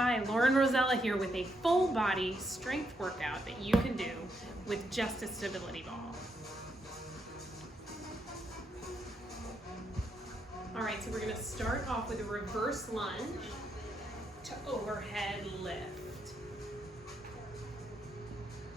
Hi, Lauren Rosella here with a full body strength workout that you can do with just a stability ball. All right, so we're gonna start off with a reverse lunge to overhead lift.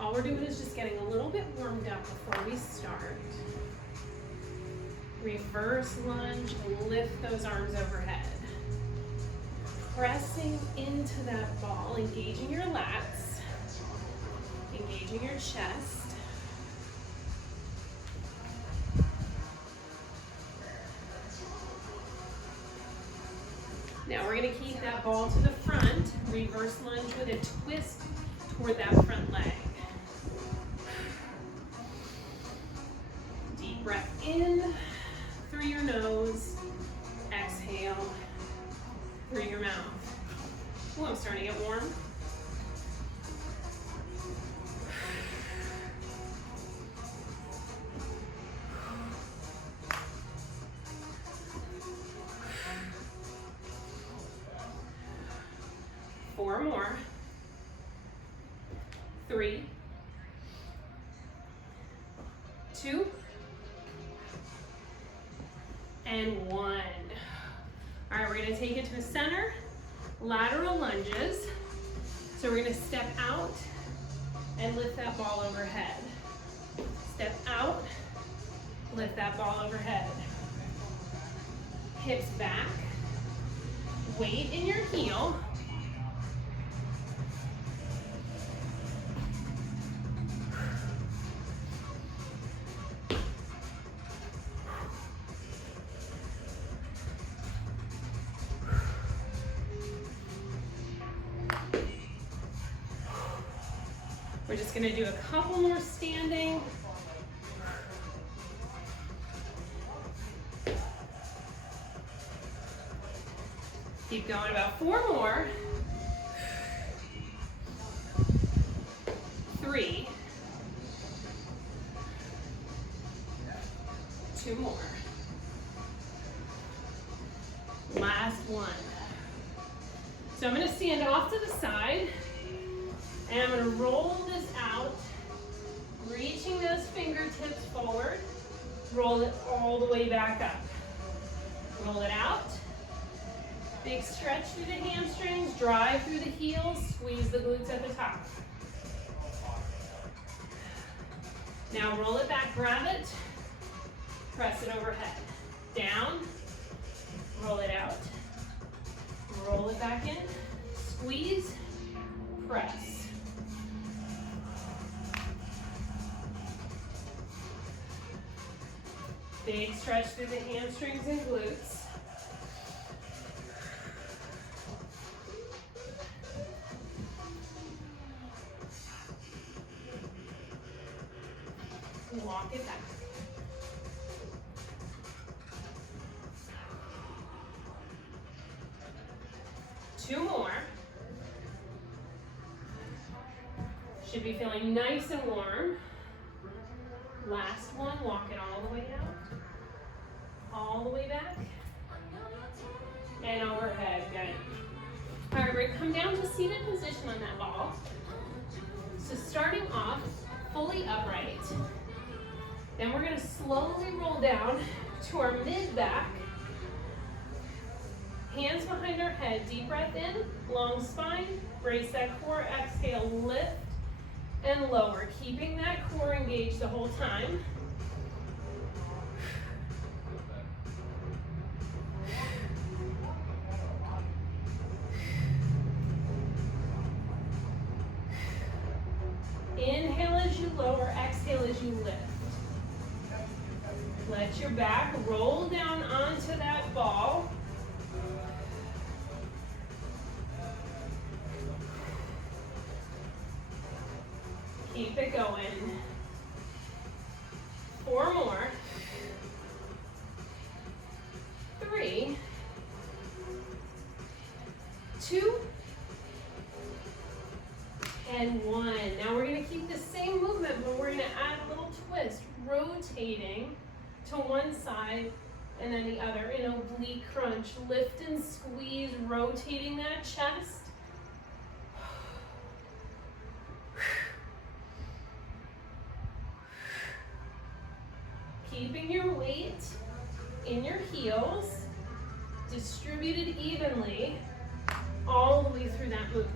All we're doing is just getting a little bit warmed up before we start. Reverse lunge, lift those arms overhead. Pressing into that ball, engaging your lats, engaging your chest. Now we're going to keep that ball to the front, reverse lunge with a twist toward that front leg. Deep breath in through your nose, exhale through your mouth. Oh, I'm starting to get warm. Four more. 3, 2, and 1. All right, we're gonna take it to the center, lateral lunges. So we're gonna step out and lift that ball overhead. Step out, lift that ball overhead. Hips back, weight in your heel. We're just gonna do a couple more standing. Keep going, about 4 more. 3, 2 more. Last one. So I'm gonna stand off to the side. And I'm going to roll this out, reaching those fingertips forward, roll it all the way back up. Roll it out, big stretch through the hamstrings, drive through the heels, squeeze the glutes at the top. Now roll it back, grab it, press it overhead. Down, roll it out, roll it back in, squeeze, press. Big stretch through the hamstrings and glutes. Walk it back. Two more. Should be feeling nice and warm. Last one, walk it all the way out. All the way back, and overhead, good. All right, we're gonna come down to seated position on that ball. So starting off, fully upright. Then we're gonna slowly roll down to our mid-back. Hands behind our head, deep breath in, long spine, brace that core, exhale, lift and lower, keeping that core engaged the whole time. Inhale as you lower, exhale as you lift. Let your back roll down onto that ball. Keep it going. 4 more. 3, 2, and 1. Now we're going to keep the same movement, but we're going to add a little twist, rotating to one side and then the other in oblique crunch. Lift and squeeze, rotating that chest movement.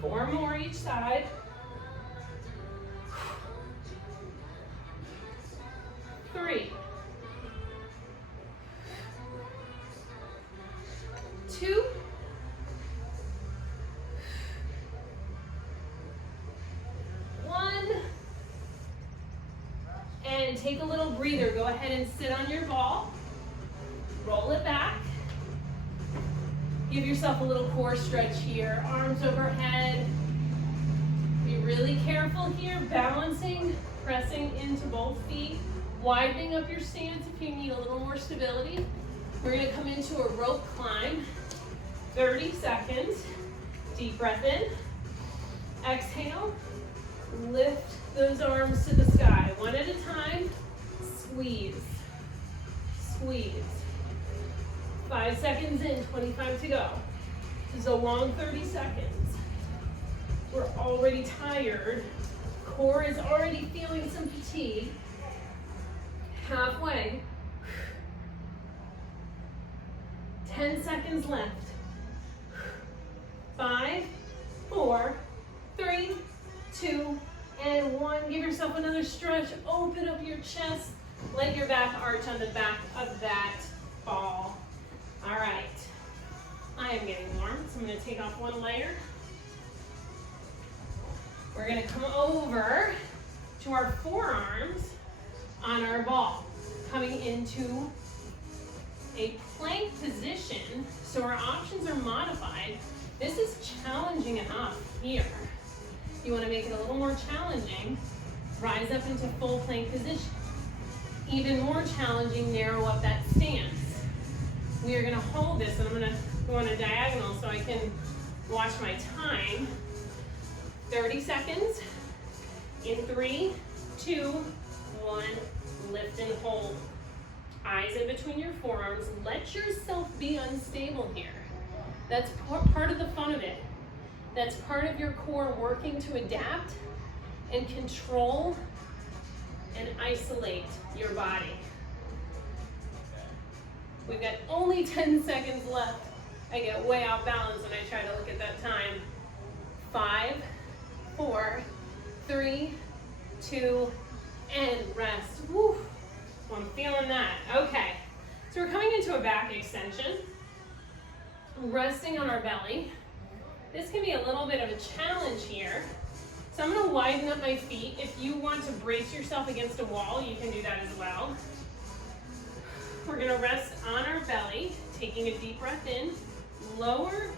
Four more each side. 3, 2, 1, and take a little breather. Go ahead and sit on your ball. Roll it back. Give yourself a little core stretch here. Arms overhead. Be really careful here, balancing, pressing into both feet, widening up your stance if you need a little more stability. We're gonna come into a rope climb. 30 seconds. Deep breath in. Exhale. Lift those arms to the sky. One at a time. Squeeze. Squeeze. 5 seconds in, 25 to go. This is a long 30 seconds. We're already tired. Core is already feeling some fatigue. Halfway. 10 seconds left. 5, 4, 3, 2, and 1. Give yourself another stretch. Open up your chest. Let your back arch on the back of that ball. All right. I am getting warm, so I'm going to take off one layer. We're going to come over to our forearms on our ball, coming into a plank position. So our options are modified. This is challenging enough here. You want to make it a little more challenging. Rise up into full plank position. Even more challenging, narrow up that stance. We are going to hold this, and I'm going to go on a diagonal so I can watch my time. 30 seconds. In 3, 2, 1, lift and hold. Eyes in between your forearms. Let yourself be unstable here. That's part of the fun of it. That's part of your core working to adapt and control and isolate your body. We've got only 10 seconds left. I get way off balance when I try to look at that time. 5, 4, 3, 2, and rest. Woo. Well, I'm feeling that. Okay, so we're coming into a back extension. Resting on our belly. This can be a little bit of a challenge here. So I'm going to widen up my feet. If you want to brace yourself against a wall, you can do that as well. We're going to rest on our belly, taking a deep breath in, lower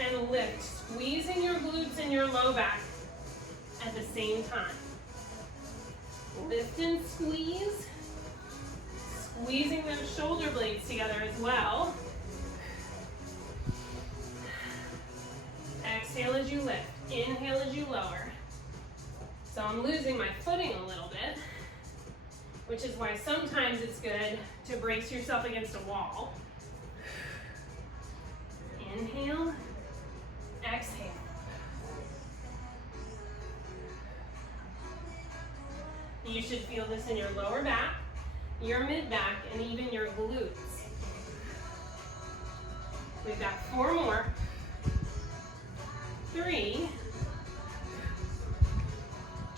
and lift, squeezing your glutes and your low back at the same time. Lift and squeeze, squeezing those shoulder blades together as well. Exhale as you lift, inhale as you lower. So I'm losing my footing a little bit, which is why sometimes it's good to brace yourself against a wall. Inhale, exhale. You should feel this in your lower back, your mid-back, and even your glutes. We've got 4 more. 3,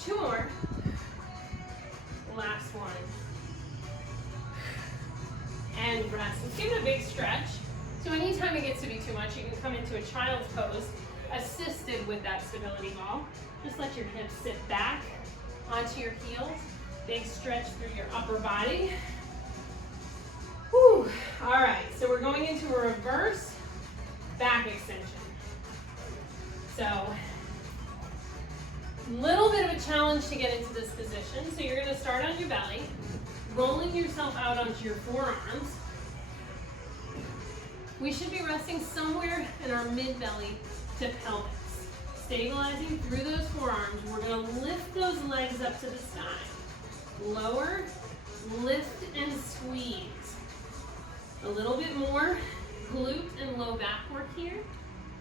2 more. Last one. And rest. Let's give it a big stretch. So anytime it gets to be too much, you can come into a child's pose, assisted with that stability ball. Just let your hips sit back onto your heels. Big stretch through your upper body. Whew. All right, so we're going into a reverse back extension. So, little bit of a challenge to get into this position. So you're going to start on your belly, rolling yourself out onto your forearms. We should be resting somewhere in our mid-belly to pelvis. Stabilizing through those forearms. We're going to lift those legs up to the sky. Lower, lift and squeeze. A little bit more glute and low back work here.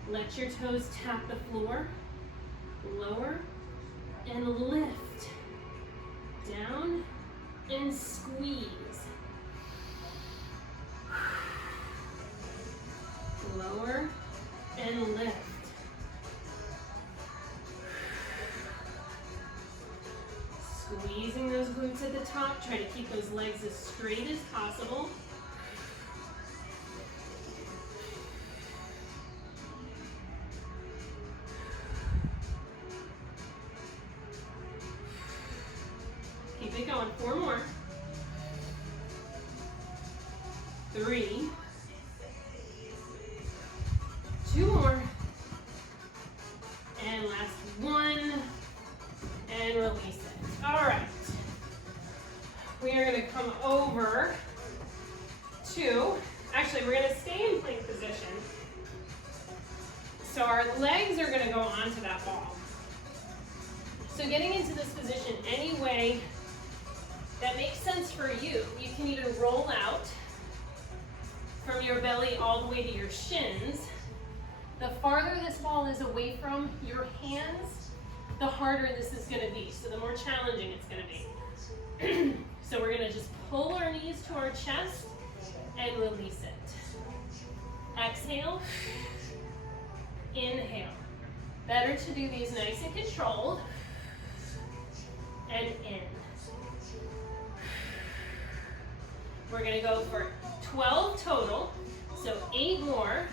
Let your toes tap the floor. Lower and lift. and squeeze. Lower and lift. Squeezing those glutes at the top. Try to keep those legs as straight as possible. Keep it going. 4 more. 3. 2 more. And last 1. And release it. All right. We are going to come over to, actually we're going to stay in plank position. So our legs are going to go onto that ball. So getting into this position any way that makes sense for you. You can either roll out from your belly all the way to your shins. The farther this ball is away from your hands, the harder this is going to be. So the more challenging it's going to be. So we're going to just pull our knees to our chest and release it. Exhale. Inhale. Better to do these nice and controlled. And in. We're going to go for 12 total. So 8 more.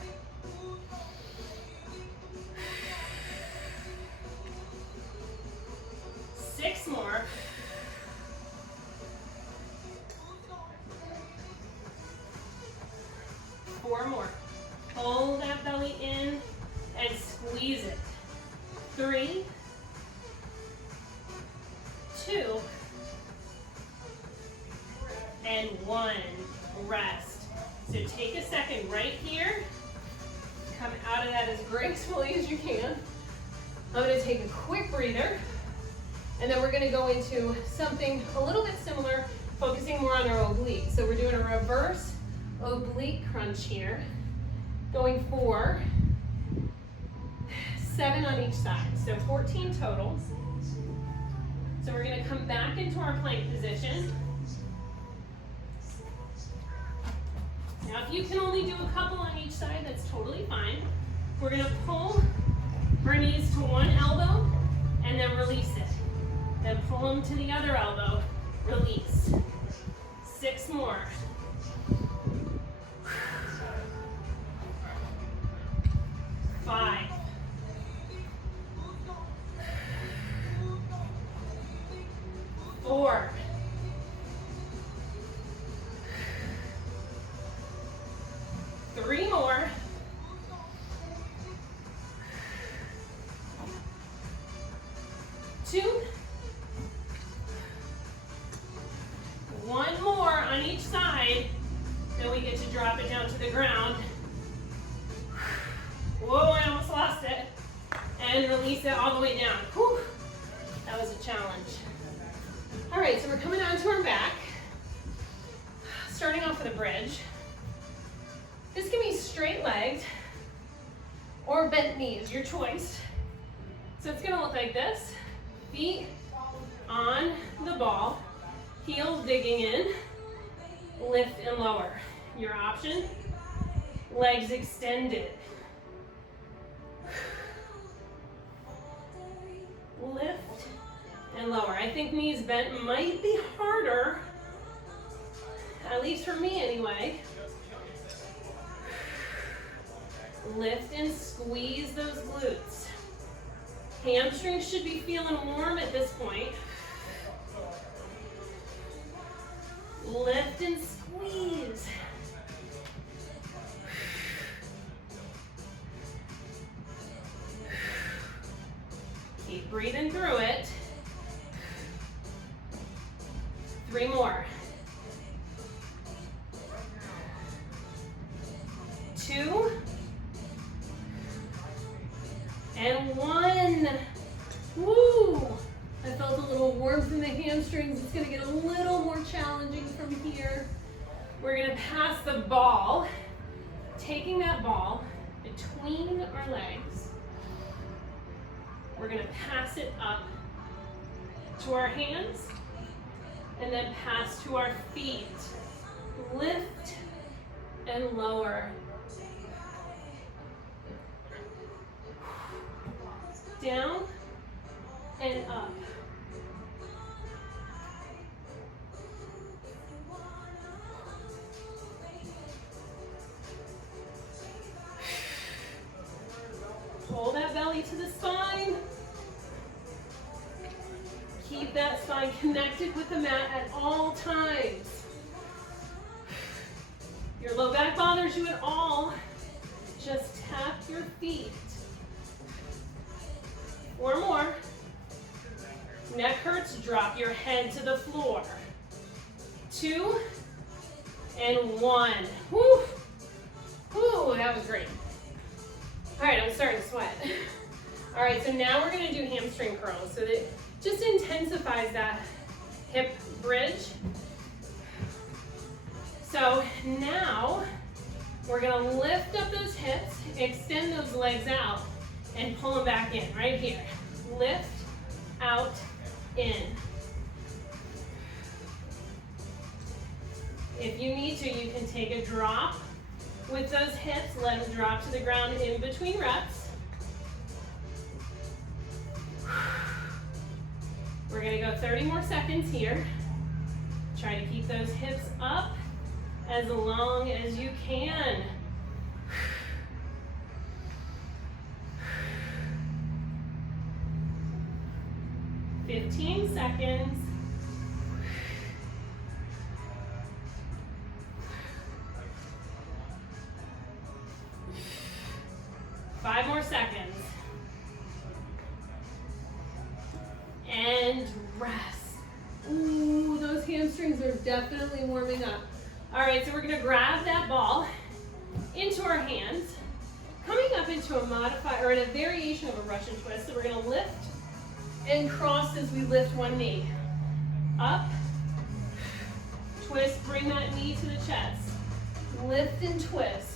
6 more. 4 more. Pull that belly in and squeeze it. 3, 2, and 1. Rest. So take a second right here. Come out of that as gracefully as you can. I'm going to take a quick breather. And then we're going to go into something a little bit similar, focusing more on our oblique. So we're doing a reverse oblique crunch here, going for 7 on each side, so 14 total. So we're going to come back into our plank position. Now if you can only do a couple on each side, that's totally fine. We're going to pull our knees to one elbow and then release it. Then pull them to the other elbow, release. 6 more. 5. 4. 3 more. 2. 1 more on each side. Then we get to drop it down to the ground. Whoa, I almost lost it. And release it all the way down. Whew. That was a challenge. All right, so we're coming onto our back. Starting off with a bridge. This can be straight legged or bent knees, your choice. So it's gonna look like this. Feet on the ball, heels digging in, lift and lower. Your option, legs extended. Lift and lower. I think knees bent might be harder, at least for me anyway. Lift and squeeze those glutes. Hamstrings should be feeling warm at this point. Lift and squeeze. Keep breathing through it. 3 more. 2. And 1. Woo! I felt a little warmth in the hamstrings. It's going to get a little more challenging from here. We're going to pass the ball, taking that ball between our legs. We're going to pass it up to our hands and then pass to our feet. Lift and lower. Down and up. Pull that belly to the spine. Keep that spine connected with the mat at all times. Your low back bothers you at all, just tap your feet. 4 more. Neck hurts, drop your head to the floor. 2 and 1. Woo! Woo, that was great. All right, I'm starting to sweat. All right, so now we're gonna do hamstring curls. So that just intensifies that hip bridge. So now we're gonna lift up those hips, extend those legs out, and pull them back in, right here. Lift, out, in. If you need to, you can take a drop with those hips, let them drop to the ground in between reps. We're gonna go 30 more seconds here. Try to keep those hips up as long as you can. 15 seconds. Five more seconds. And rest. Ooh, those hamstrings are definitely warming up. All right, so we're gonna grab that ball into our hands, coming up into a modified, or in a variation of a Russian twist. So we're gonna lift and cross as we lift one knee. Up, twist, bring that knee to the chest. Lift and twist.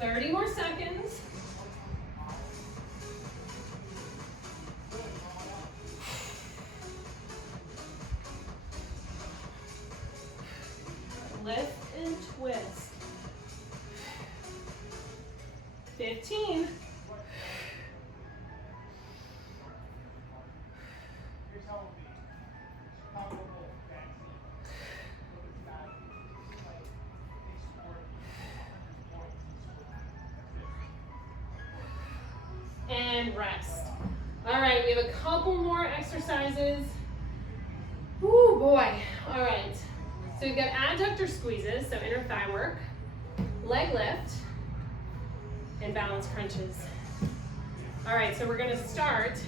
Thirty more seconds. Lift and twist. 15. And rest. All right, we have a couple more exercises. Woo, boy. All right. So we've got adductor squeezes, so inner thigh work, leg lift, and balance crunches. All right, so we're gonna start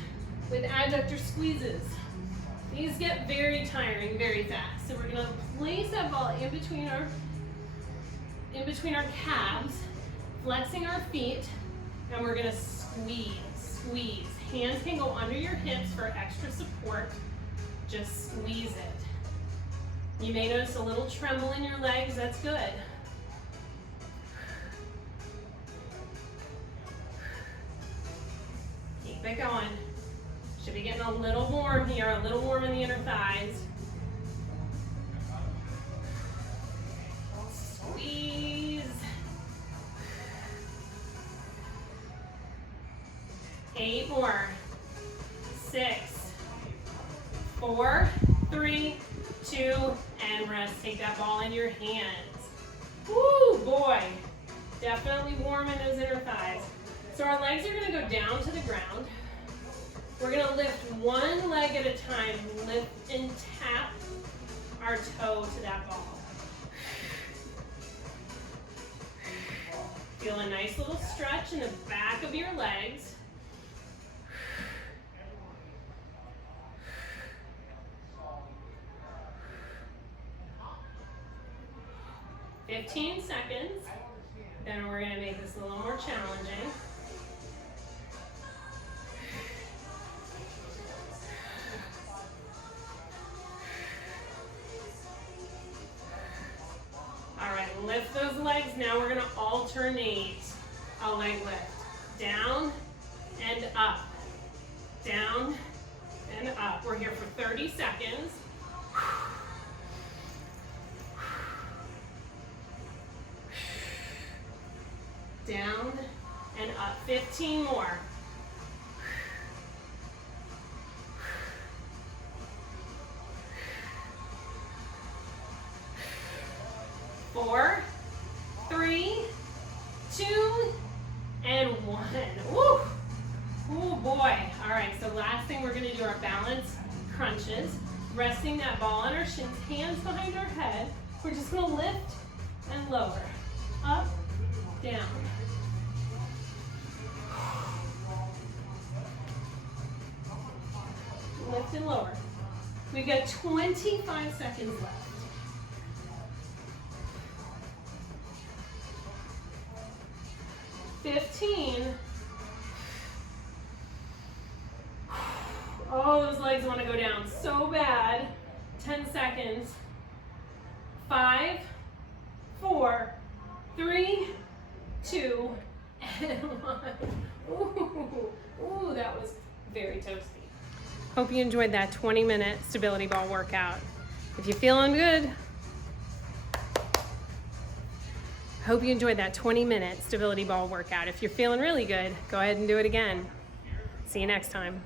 with adductor squeezes. These get very tiring very fast. So we're gonna place that ball in between our calves, flexing our feet, and we're gonna squeeze, squeeze. Hands can go under your hips for extra support. Just squeeze it. You may notice a little tremble in your legs, that's good. Keep it going. Should be getting a little warm here, a little warm in the inner thighs. Squeeze. 8 more. 6, 4, 3, 2, and rest. Take that ball in your hands. Woo, boy. Definitely warm in those inner thighs. So our legs are gonna go down to the ground. We're gonna lift one leg at a time. Lift and tap our toe to that ball. Feel a nice little stretch in the back of your legs. 15 seconds. Then we're gonna make this a little more challenging. All right, lift those legs. Now we're gonna alternate a leg lift. Down and up. Down and up. We're here for 30 seconds. Down and up. 15 more. 4, 3, 2, and 1. Woo! Oh boy. All right, so last thing we're gonna do our balance crunches. Resting that ball on our shins, hands behind our head. We're just gonna lift and lower. Up, down. Lift and lower. We've got 25 seconds left. 15. Oh, those legs want to go down so bad. 10 seconds. 5, 4, 3, 2, and 1. Ooh, that was very toasty. Hope you enjoyed that 20-minute stability ball workout. If you're feeling good, hope you enjoyed that 20-minute stability ball workout. If you're feeling really good, go ahead and do it again. See you next time.